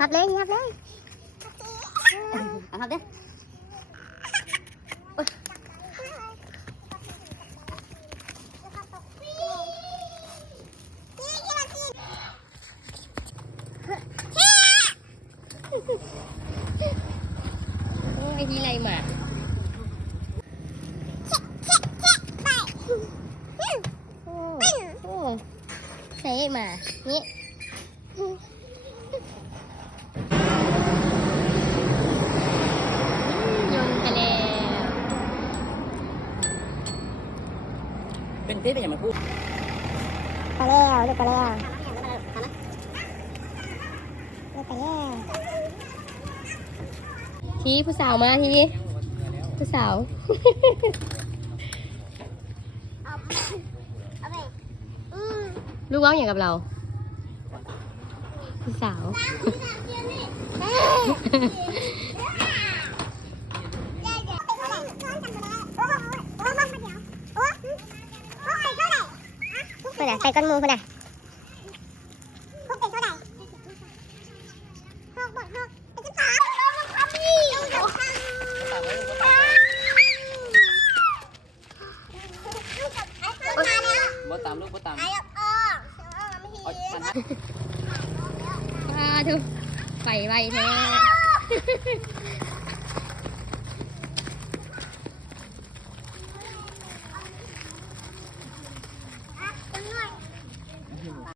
หับเลยหับเลยหับเด้ไอ้ที่ไรมาใส่มานี่ยนกันแล้วเป็นเต้เป็นอย่างมันพูดไปแล้วเลิกไปแล้วเลิกไปแล้วทีผู้สาวมาทีผู้สาวลูกร้องอย่างกับเราผู้สาวไปไหนไปก้อนมูไปไหนบ่ตามลูกบ่ตามทุกไฟไวแท้